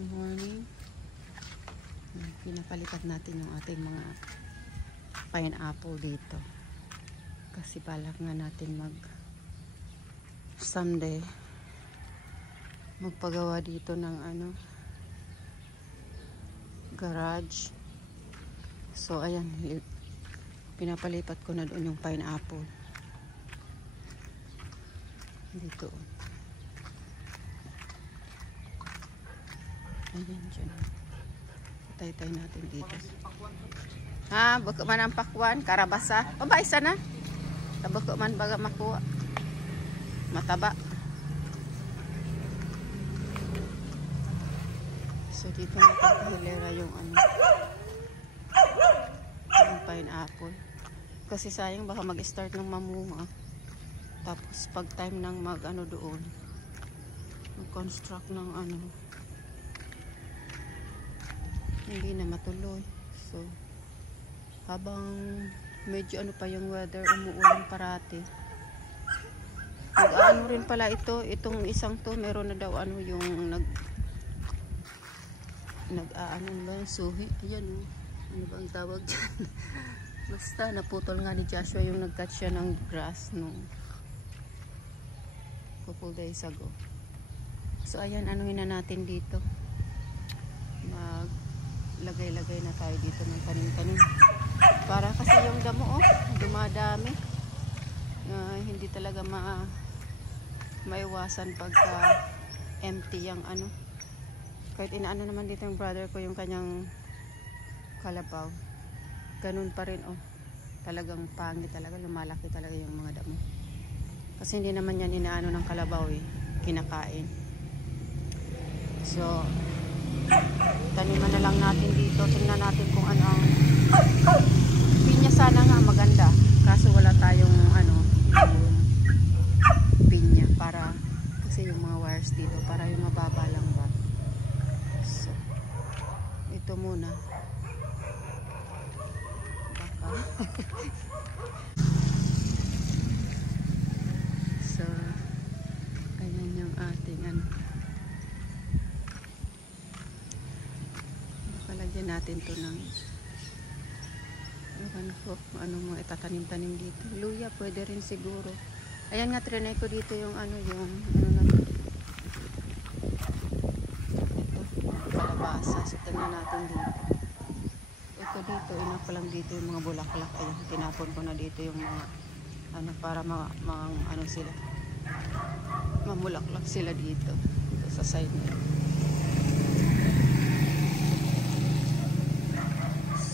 Morning. Pinapalitan natin yung ating mga pineapple dito. Kasi balak nga natin someday magpagawa dito ng garage. So ayan, pinapalipat ko na doon yung pineapple. Dito. Ayan dyan. Patay-tay natin dito. Bako man ang pakwan, karabasa. Isa na. Bako man baga makuha. Mataba. So dito natin hilera yung yung pineapple. Kasi sayang baka mag-start ng mamunga. Tapos pag time ng doon, mag-construct ng hindi na matuloy. So habang medyo pa yung weather, umuulan parati. Rin pala itong isang to, meron na daw yung suhi. Ayan ano ba ang tawag dyan? Basta naputol nga ni Joshua yung nag-cut siya ng grass nung couple days ago. So ayan, na natin dito. Maglagay-lagay na tayo dito ng tanim-tanim. Para kasi yung damo dumadami. Hindi talaga maiwasan pagka empty yung kahit inaano naman dito yung brother ko yung kanyang kalabaw. Ganun pa rin talagang pangit talaga, lumalaki talaga yung mga damo. Kasi hindi naman yan inaano ng kalabaw kinakain. So taniman na lang natin dito. Tingnan natin kung ano ang pinya. Sana nga maganda. Kaso wala tayong yung pinya para kasi yung mga wires dito para yung mababa lang ba. So ito muna. Baka. So ayan yung ating lagyan natin to ng mo itatanim-tanim dito. Luya pwede rin siguro. Ayan nga, trinay ko dito yung natin. Ito, kalabasa. So tingnan natin dito. Ito dito, ina ko lang dito yung mga bulaklak. Ayan, tinapon ko na dito yung mga para sila. Mamulaklak sila dito. Ito sa side nila.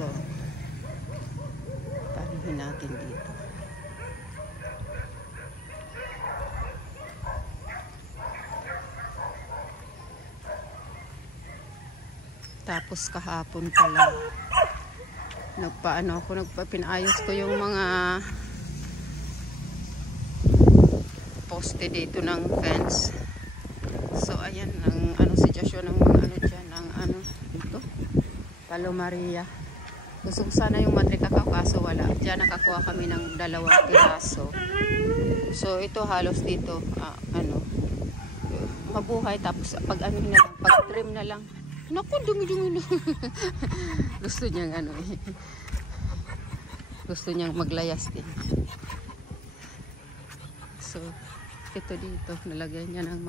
So, tanihin natin dito. Tapos kahapon pala pinayos ko yung mga poste dito ng fence. So ayan si Joshua ng mga dyan dito Palo Maria. Gusto ko sana yung madre kakao kaso wala. Diyan nakakuha kami ng 2 piraso. So ito halos dito mabuhay. Tapos pag na lang, pag trim na lang. Naku, dumi-dumi na. Gusto niyang gusto niyang maglayas din. So ito dito nalagyan niya ng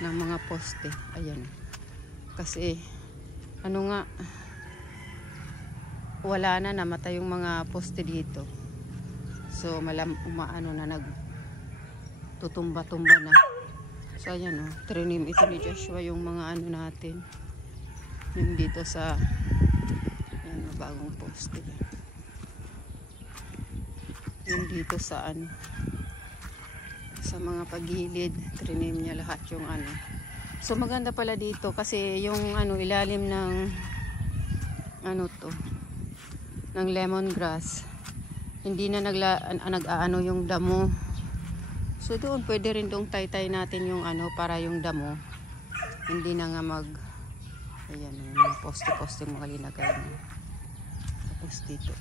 mga poste. Ayan. Kasi wala na, namatay yung mga poste dito. So nagtutumba-tumba na. So ayan trinim ito ni Joshua yung mga natin. Yung dito sa bagong poste. Yung dito sa sa mga paggilid, trinim niya lahat yung So maganda pala dito kasi yung ilalim ng ng lemongrass hindi na nag-aano yung damo. So doon pwede rin dong taytay natin yung para yung damo hindi na nga ayan yung poste mo kalinagay niya. Tapos dito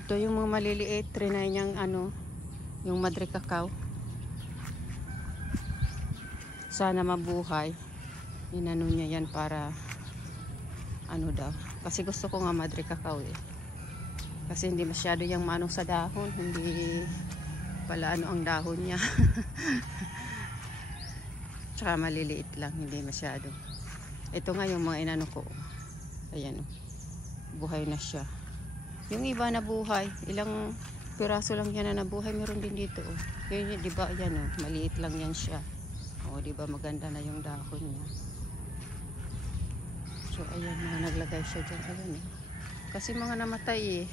ito yung mga maliliit trinay niyang yung madre cacao. sana mabuhay. Inano niya yan para ano daw. Kasi gusto ko nga Madre Cacao eh. Kasi hindi masyado yung manong sa dahon. Hindi pala ano ang dahon niya. Tsaka maliliit lang. Hindi masyado. Ito nga yung mga inano ko. Ayan. Buhay na siya. Yung iba na buhay. Ilang piraso lang yan na nabuhay. Meron din dito. Oh. Yun, diba? Ayan oh. Maliit lang yan siya. O, diba? Maganda na yung dahon niya. So, ayan. Naglagay siya dyan. Ayan eh. Kasi mga namatay eh.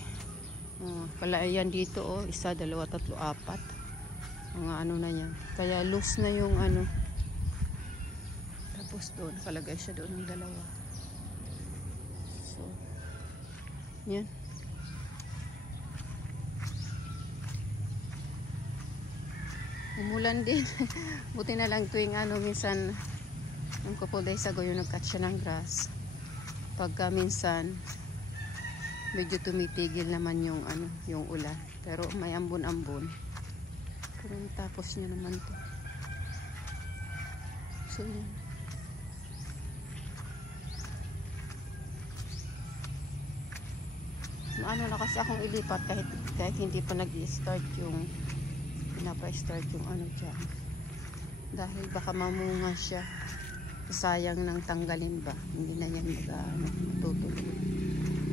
Pala ayan dito oh. 1, 2, 3, 4. Mga ano na yan. Kaya loose na yung ano. Tapos doon. Nakalagay siya doon ng 2. So, yan. Umulan din. Buti na lang tuwing ano minsan yung couple days ago yung nag-cut siya ng grass. Pagka minsan medyo tumitigil naman yung ano, yung ulan. Pero may ambon-ambon. Pero tapos niya naman to. So yan. Ano na kasi akong ilipat kahit hindi pa nag-start yung pinapa-start yung ano dyan. Dahil baka mamunga siya. Sayang nang tanggalin ba. Hindi na yan matutuloy.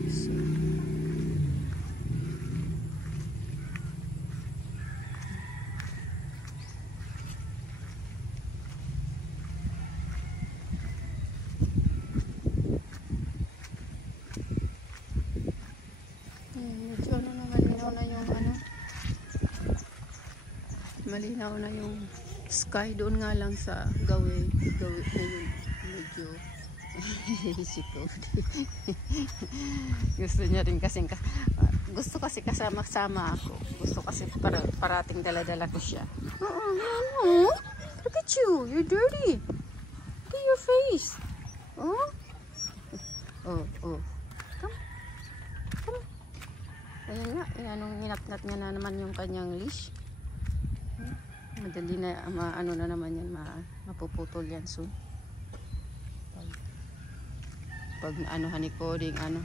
So, medyo ano na malinaw na yung ano. Malinaw na yung sky. Doon nga lang sa gawi na yun. Medyo si Cody. Gusto niya rin kasi gusto kasi kasama ako. Gusto kasi parating dala-dala ko siya. Look at you. You're dirty. Look at your face. Oh. Come. Ayan nga. Anong hinapnat niya na naman yung kanyang leash. Madali na, ano na naman yan, mapuputol yan soon. Pag ano, hanicoding, ano.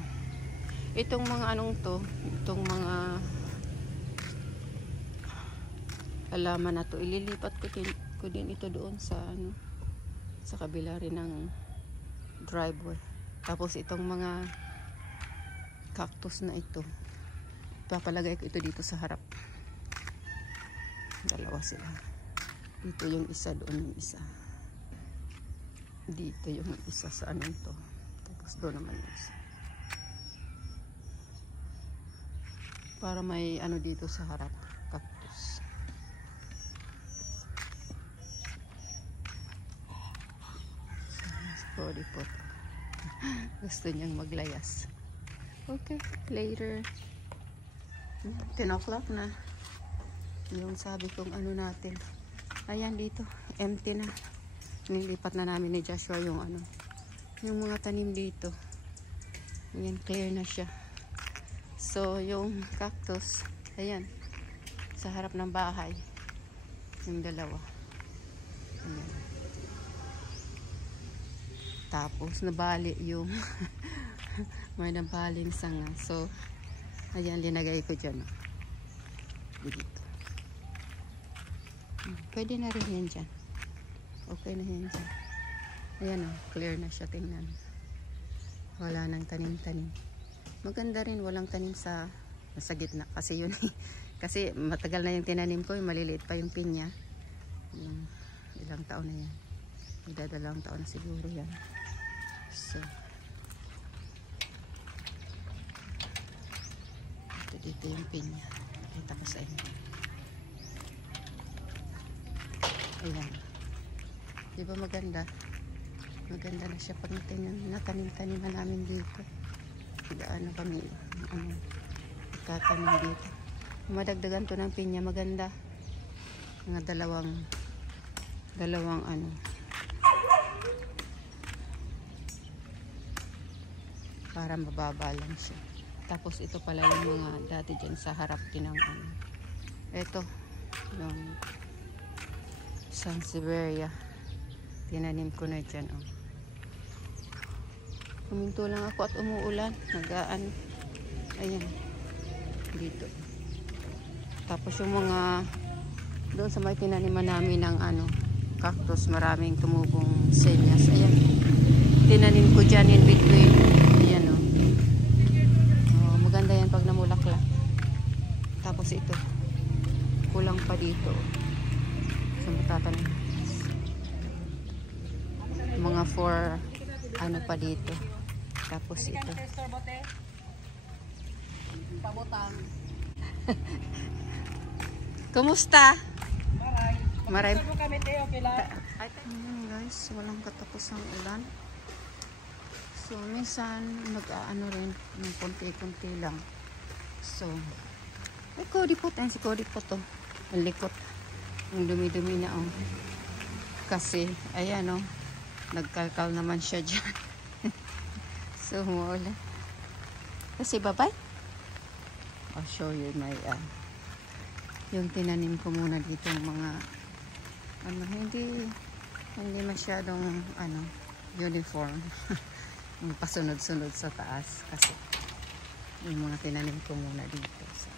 Itong mga anong to, itong mga halaman na to, ililipat ko din ito doon sa, ano, sa kabila rin ng driveway. Tapos itong mga cactus na ito, papalagay ko ito dito sa harap. 2 sila. Dito yung isa, doon yung isa. Dito yung isa sa anong to. Tapos doon naman yung isa. Para may ano dito sa harap. Cactus. Sorry po. Gusto niyang maglayas. Okay, later. 10 o'clock na. Yung sabi kong ano natin. Ayan dito. Empty na. Nilipat na namin ni Joshua yung ano. Yung mga tanim dito. Ayan, clear na siya. So, yung cactus. Ayan. Sa harap ng bahay. Yung 2. Ayan. Tapos, nabali yung may nabaling sanga. So, ayan, linagay ko dyan. Dito. Pwede na rin yan dyan. Okay na yan dyan. Ayan o, clear na siya. Tingnan. Wala nang tanim-tanim. Maganda rin, walang tanim sa gitna. Kasi yun kasi matagal na yung tinanim ko. Maliliit pa yung pinya. Ilang taon na yan. Magdadalawang taon na siguro yan. So, dito yung pinya. Kita ko sa inyo. Ayan. Diba maganda? Maganda na siya pag natanim-taniman namin dito. Ano kami, tatanim dito. Madagdagan to ng pinya, maganda. Mga dalawang ano. Para mababa lang siya. Tapos ito pala yung mga dati dyan sa harap din ng ano. Ito, yung Sansevieria. Tinanim ko na dyan, oh. Huminto lang ako at umuulan. Nagaan. Ayan. Dito. Tapos yung mga doon sa may tinaniman namin ng cactus, maraming tumubong senyas. Ayan. Tinanim ko dyan in between. Ayan, oh. Oh, maganda yan pag namulaklak. Tapos ito. Kulang pa dito. So matatanim. Mga 4 pa dito. Tapos ito. Kumusta? Maray. Ayan guys, walang katapos ang ulan. So minsan rin ng konti-konti lang. So ay kodipot, ayan si kodipot to. Ang likot. Ang dumi-dumi na, oh. Kasi ayan, oh, nagkalkal naman siya dyan. So umuulan. Kasi bye-bye. I'll show you my yung tinanim ko muna dito ng mga hindi masyadong uniform. Yung pasunod-sunod sa taas kasi yung mga tinanim ko muna dito sa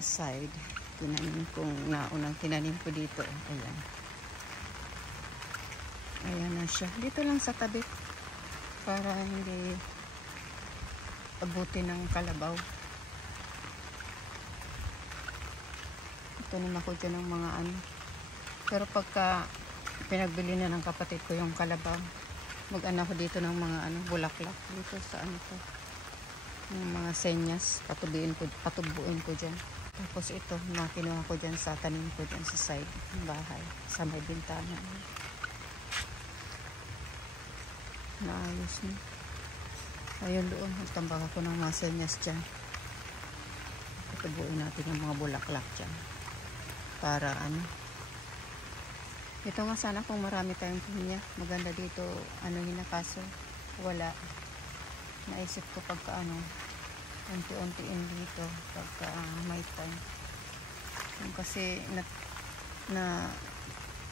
side. Unang tinanim ko dito. Ayan. Ayan na siya. Dito lang sa tabi para hindi abuti ng kalabaw. Tanim ako dyan ng mga pero pagka pinagbili na ng kapatid ko yung kalabaw, mag-ana ko dito ng mga bulaklak dito sa to, yung mga senyas, patubuin ko dyan. Tapos ito, kinuha ko dyan sa tanim ko dyan sa side ng bahay, sa may bintana. Naayos na. Ayun doon, magtambak ako ng mga senyas dyan. Patubuin natin yung mga bulaklak dyan. Para ito nga sana kung marami tayong pinya, maganda dito kaso wala. Naisip ko pagka unti-untiin dito pagka may time. Kasi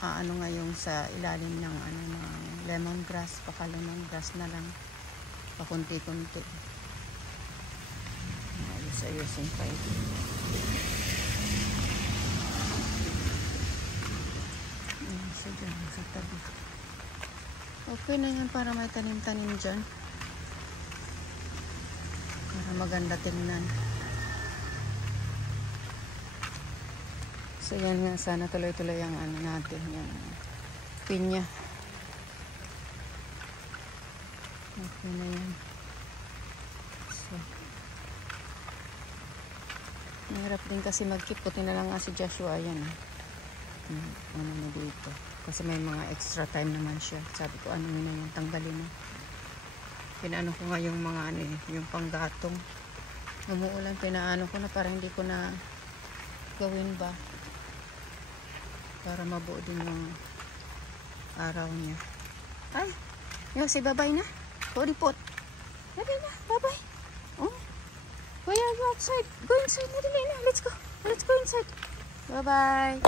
ngayon sa ilalim ng ng lemongrass, baka lemongrass na lang pakunti-kunti. Ayos-ayosin pa ito. Dyan, sa tabi. Okay na yan para may tanim-tanim dyan. Para maganda tingnan. So yan nga, sana tuloy-tuloy ang natin, yung pinya. Okay na yan. So mahirap din kasi mag-keep. Puti na lang nga si Joshua, yan. Mo dito. Kasi may mga extra time naman siya. Sabi ko, na yung tanggalin na. Pinaano ko nga yung mga yung panggatong. Umuulan, pinaano ko na para hindi ko na gawin ba. Para mabuo din yung araw niya. Ay! Kasi bye-bye na. Kodipot. Bye-bye na. Bye-bye. Oh. Why are you outside? Go inside na. Dali na. Let's go. Let's go inside. Bye-bye.